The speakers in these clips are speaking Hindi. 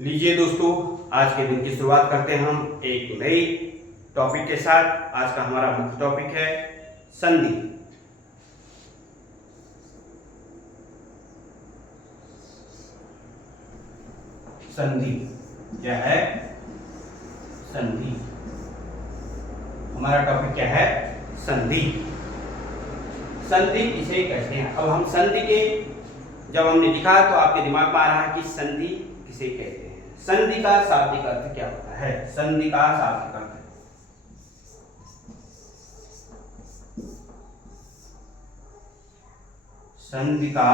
लीजिए दोस्तों, आज के दिन की शुरुआत करते हैं हम एक नई टॉपिक के साथ। आज का हमारा मुख्य टॉपिक है संधि। संधि क्या है? संधि। हमारा टॉपिक क्या है? संधि। संधि किसे कहते हैं? अब हम संधि के जब हमने लिखा तो आपके दिमाग में आ रहा है कि संधि किसे कहते हैं। संधि का शाब्दिक अर्थ क्या होता है? संधि का शाब्दिक अर्थ संधि का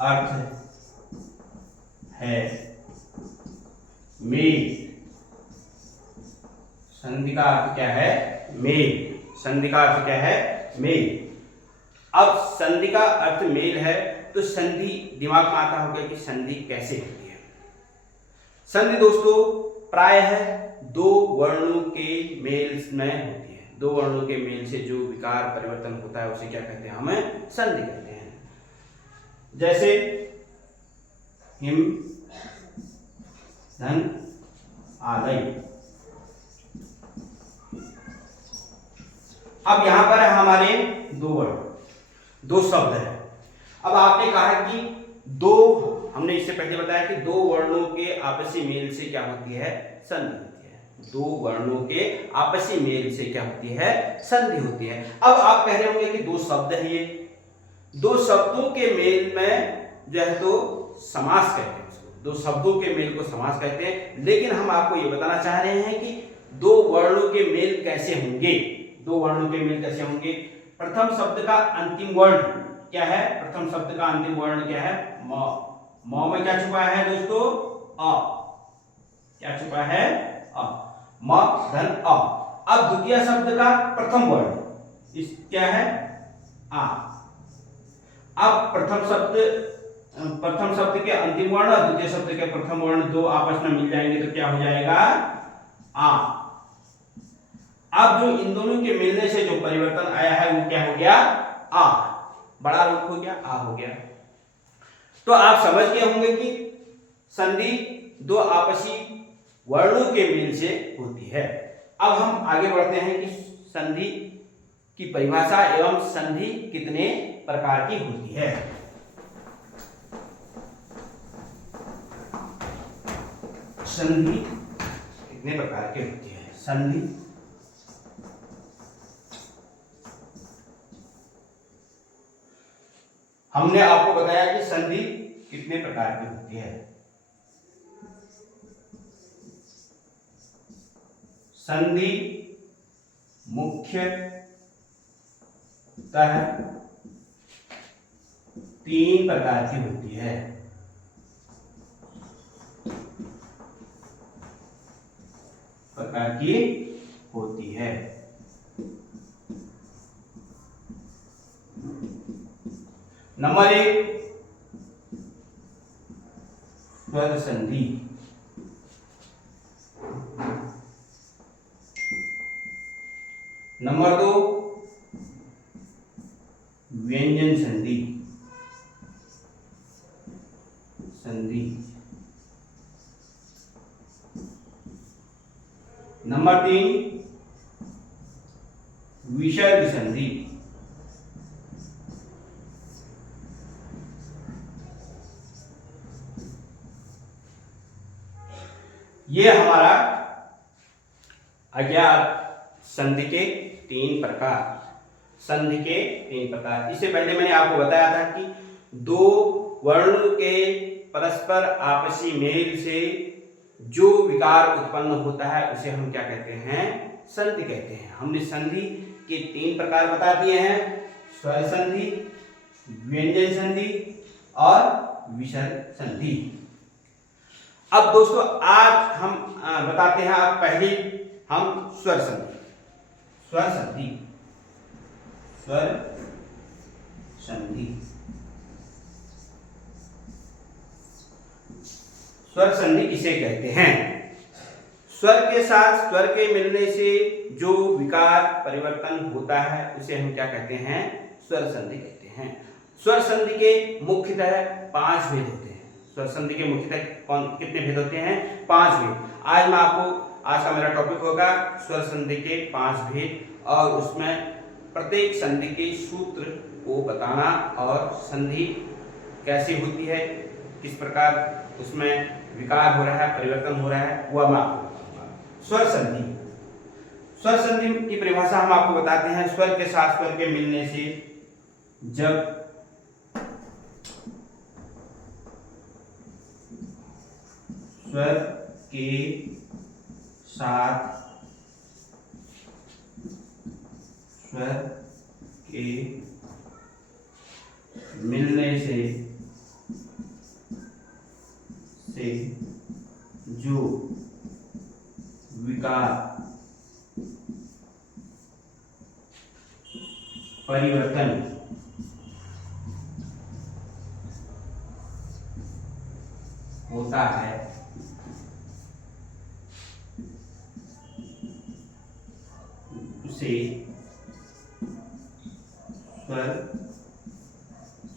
अर्थ है मेल। संधि का अर्थ क्या है? मेल। संधि का अर्थ क्या है? मेल। अब संधि का अर्थ मेल है तो संधि दिमाग में आता होगा कि संधि कैसे होती है। संधि दोस्तों प्रायः दो वर्णों के मेल में होती है। दो वर्णों के मेल से जो विकार परिवर्तन होता है उसे क्या कहते हैं? हमें संधि कहते हैं। जैसे हिम धन आलय। अब यहां पर हमारे दो वर्ण, दो शब्द है। अब आपने कहा कि दो, हमने इससे पहले बताया कि दो वर्णों के आपसी मेल से क्या होती है? संधि होती है। दो वर्णों के आपसी मेल से क्या होती है? संधि होती है। अब आप कह रहे होंगे कि दो शब्द है, ये दो शब्दों के मेल में जो है तो समास कहते हैं उसको। दो शब्दों के मेल को समास कहते हैं। लेकिन हम आपको ये बताना चाह रहे हैं कि दो वर्णों के मेल कैसे होंगे। दो वर्णों के मेल कैसे होंगे? प्रथम शब्द का अंतिम वर्ण क्या है? प्रथम शब्द का अंतिम वर्ण क्या है? म। म में क्या छुपा है दोस्तों? अ। क्या छुपा है? अ। म धन अ। अब द्वितीय शब्द का प्रथम वर्ण इस क्या है? आ। अब प्रथम शब्द के अंतिम वर्ण और द्वितीय शब्द के प्रथम वर्ण दो आपस में मिल जाएंगे तो क्या हो जाएगा? आ। अब जो इन दोनों के मिलने से जो परिवर्तन आया है वो क्या हो गया? आ। बड़ा रूप हो गया, आ हो गया। तो आप समझ गए होंगे कि संधि दो आपसी वर्णों के मेल से होती है। अब हम आगे बढ़ते हैं कि संधि की परिभाषा एवं संधि कितने प्रकार की होती है। संधि कितने प्रकार की होती है? संधि हमने आपको बताया कि संधि कितने प्रकार की होती है। संधि मुख्यतः तीन प्रकार की होती है। नंबर एक स्वर संधि। नंबर दो व्यंजन संधि। नंबर तीन विसर्ग संधि। ये हमारा अज्ञात संधि के तीन प्रकार। संधि के तीन प्रकार। इससे पहले मैंने आपको बताया था कि दो वर्णों के परस्पर आपसी मेल से जो विकार उत्पन्न होता है उसे हम क्या कहते हैं? संधि कहते हैं। हमने संधि के तीन प्रकार बता दिए हैं: स्वर संधि, व्यंजन संधि और विसर्ग संधि। अब दोस्तों आज हम बताते हैं, आप पहले हम स्वर संधि। स्वर संधि स्वर संधि किसे कहते हैं? स्वर के साथ स्वर के मिलने से जो विकार परिवर्तन होता है उसे हम क्या कहते हैं? स्वर संधि कहते हैं। स्वर संधि के मुख्यतः 5 भेद होते हैं। स्वर संधि के मुख्यतः कितने भेद होते हैं? 5 भेद। आज का मेरा टॉपिक होगा स्वर संधि के 5 भेद और उसमें प्रत्येक संधि के सूत्र को बताना और संधि कैसी होती है, किस प्रकार उसमें विकार हो रहा है, परिवर्तन हो रहा है, वह मैं आपको बताऊंगा। स्वर संधि, स्वर संधि की परिभाषा हम आपको बताते हैं। स्वर के साथ स्वर के मिलने से जब स्वर के साथ स्वर के मिलने से जो विकार परिवर्तन होता है उसे स्वर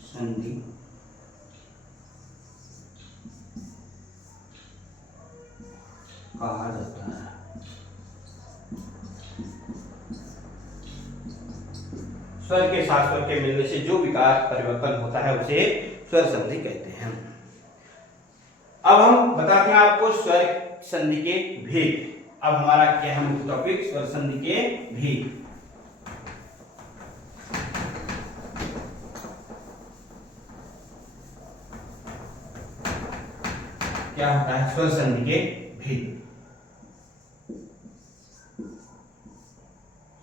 संधि कहा जाता है। स्वर के साथ स्वर के मिलने से जो विकार परिवर्तन होता है उसे स्वर संधि कहते हैं। अब हम बताते हैं आपको स्वर संधि के भेद। अब हमारा क्या है मुख्य टॉपिक? स्वर संधि के भेद। क्या होता है स्वर संधि के भेद?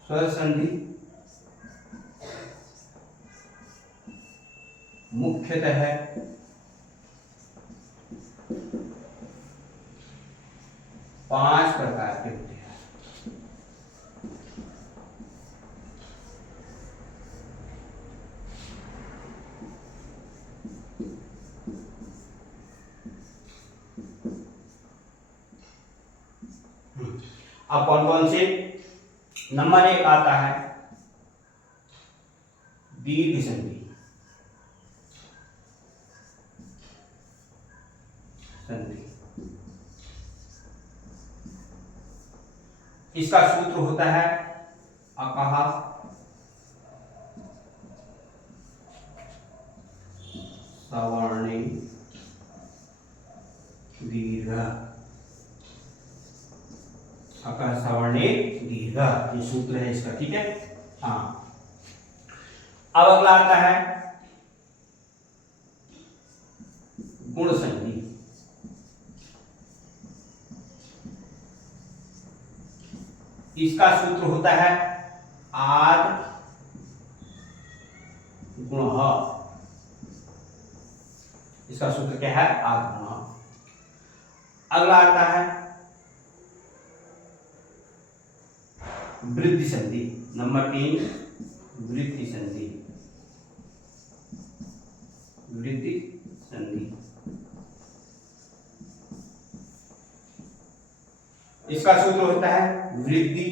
स्वर संधि मुख्यतः पांच प्रकार के होते हैं। अब कौन कौन से? नंबर 1 आता है दीर्घ संधि। इसका सूत्र होता है अकह सवर्णी दीर्घ। अकह सवर्णी दीर्घ, ये सूत्र है इसका, ठीक है। हाँ, अब अगला आता है गुण संधि। इसका सूत्र होता है आद गुण। इसका सूत्र क्या है? आद गुण। अगला आता है वृद्धि संधि। नंबर 3 वृद्धि संधि। वृद्धि संधि, इसका सूत्र होता है वृद्धि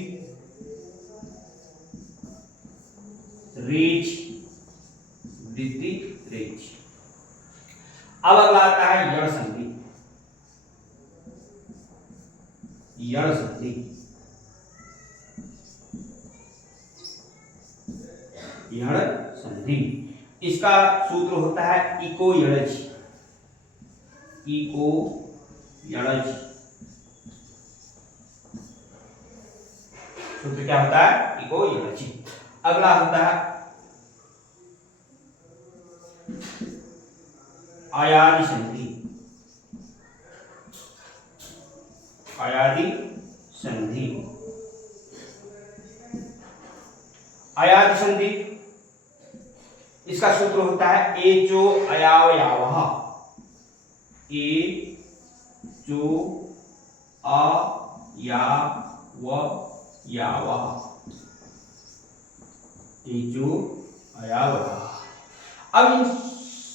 रेच। वृद्धि रेच। अब अगला आता है यण संधि। यण संधि, यण संधि, इसका सूत्र होता है इको यणज। इको यणज, सूत्र क्या होता है? इको यणज। अगला होता है आयादी संधि। आयादी संधि, आयादी संधि, इसका सूत्र होता है एचो अयावयावः। एचो अयावयावः। एचो अयावयावः। अब इन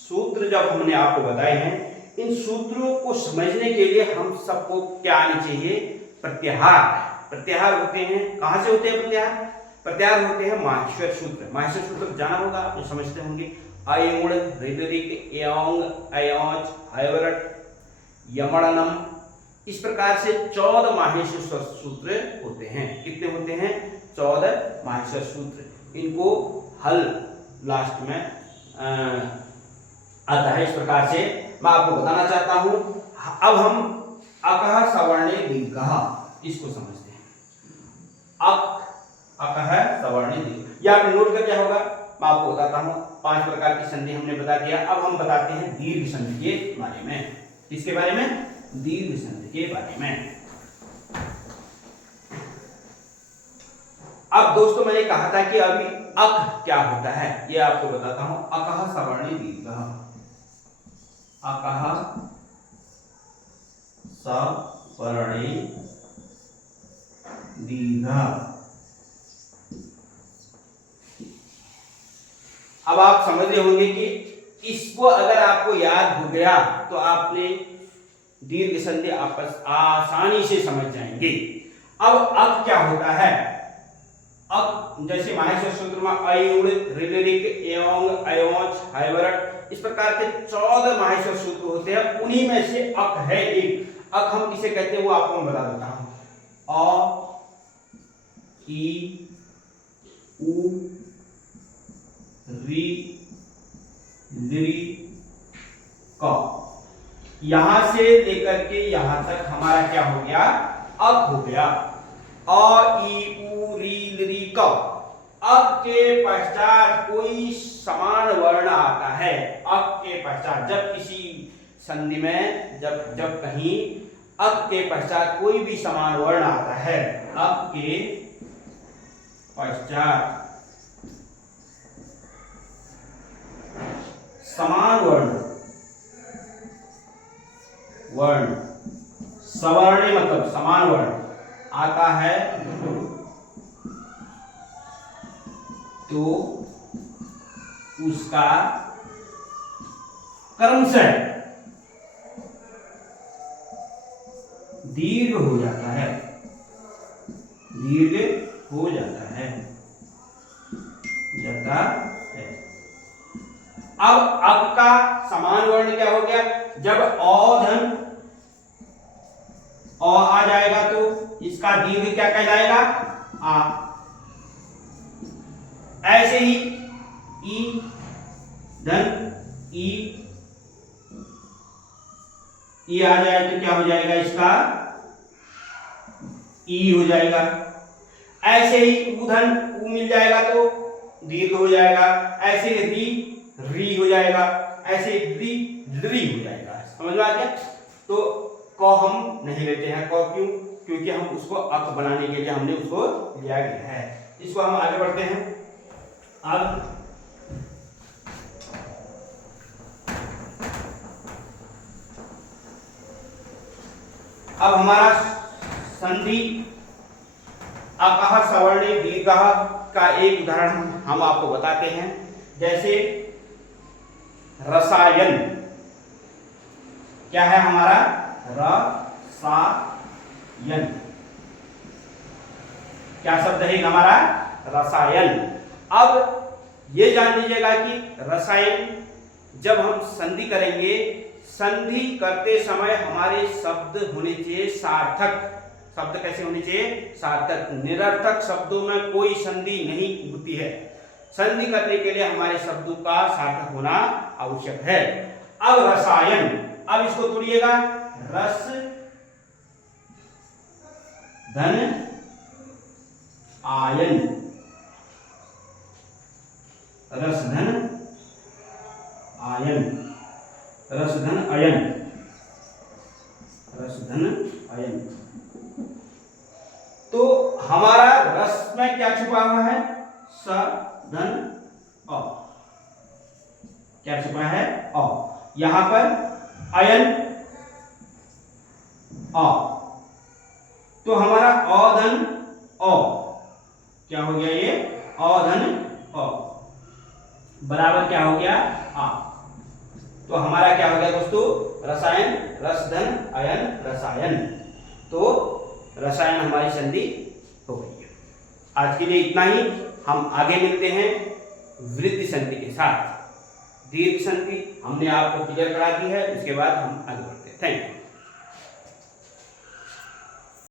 सूत्र जब हमने आपको बताए हैं, इन सूत्रों को समझने के लिए हम सबको क्या आनी चाहिए? प्रत्याहार। प्रत्याहार होते हैं, कहां से होते हैं प्रत्याहार? प्रत्याहार होते हैं माहेश्वर सूत्र। माहेश्वर सूत्र जाना होगा, आप समझते होंगे। अयुण, ऋदृक, एयोंग, अयोच, हयवरट, यमणनम। इस प्रकार से 14 माहेश्वर सूत्र होते हैं। कितने होते हैं? 14 माहेश्वर सूत्र। इनको हल लास्ट में आता है। इस प्रकार से मैं आपको बताना चाहता हूं। अब हम अकह सवर्णे दीर्घ इसको समझते हैं। अकह सवर्णे दीर्घ, यह आपने नोट कर लिया होगा। मैं आपको बताता हूं। 5 प्रकार की संधि हमने बता दिया। अब हम बताते हैं दीर्घ संधि के बारे में। किसके बारे में? दीर्घ संधि के बारे में। अब दोस्तों मैंने कहा था कि अभी अक क्या होता है, ये आपको बताता हूं। अकह सवर्णे दीर्घ, अकह सवर्णे दीर्घ। अब आप समझ रहे होंगे कि इसको अगर आपको याद हो गया तो आपने दीर्घ संधि आपस आसानी से समझ जाएंगे। अब क्या होता है? अब जैसे माहेश्वर सूत्र में अयुण, ऋदृक, एयोंग, अयोच, हयवरट, इस प्रकार के 14 माहेश्वर सूत्र होते हैं। उन्हीं में से अक है एक। अक हम किसे कहते हैं वो आपको मैं बता देता हूं। अ, ई, उ, री, लृ, क। यहां से लेकर के यहां तक हमारा क्या हो गया? अक हो गया। अ, ई, उ, री, लृ, क। अक के पश्चात कोई समान वर्ण आता है। अक के पश्चात जब किसी संधि में जब कहीं अक के पश्चात कोई भी समान वर्ण आता है, अक के पश्चात समान वर्ण सवर्णे मतलब समान वर्ण आता है तो उसका क्रमशः दीर्घ हो जाता है। दीर्घ हो जाता है। अब का समान वर्ण क्या हो गया? जब औधन औ आ जाएगा तो इसका दीर्घ क्या कहलाएगा? आ। ऐसे ही ई धन ई आ जाए तो क्या हो जाएगा? इसका ई हो जाएगा। ऐसे ही उधन उ मिल जाएगा तो दीर्घ हो जाएगा। ऐसे री हो जाएगा। ऐसे री हो जाएगा। समझ में आ गया? तो क हम नहीं लेते हैं। क क्यों? क्योंकि हम उसको अक बनाने के लिए हमने उसको लिया गया है। इसको हम आगे बढ़ते हैं। अब हमारा संधि अकह सवर्णे दीर्घ का एक उदाहरण हम आपको बताते हैं। जैसे रसायन, क्या है हमारा? रसायन। क्या शब्द है हमारा? रसायन। अब ये जान लीजिएगा कि रसायन जब हम संधि करेंगे, संधि करते समय हमारे शब्द होने चाहिए सार्थक। शब्द कैसे होने चाहिए? सार्थक। निरर्थक शब्दों में कोई संधि नहीं होती है। संधि करने के लिए हमारे शब्दों का सार्थक होना आवश्यक है। अब रसायन, अब इसको तोड़िएगा। रस धन आयन, रस धन आयन, रस धन अयन, रस धन अयन। तो हमारा रस में क्या छुपा हुआ है? स धन अ। क्या छुपा है? अ। यहां पर अयन अ, तो हमारा अ धन अ क्या हो गया? ये अ धन अ बराबर क्या हो गया? आ। तो हमारा क्या हो गया दोस्तों? रसायन, रस धन अयन, रसायन। तो रसायन हमारी संधि हो गई है। आज के लिए इतना ही। हम आगे मिलते हैं वृद्धि संधि के साथ। दीर्घ संधि हमने आपको क्लियर करा दी है। इसके बाद हम आगे बढ़ते हैं। Thank you.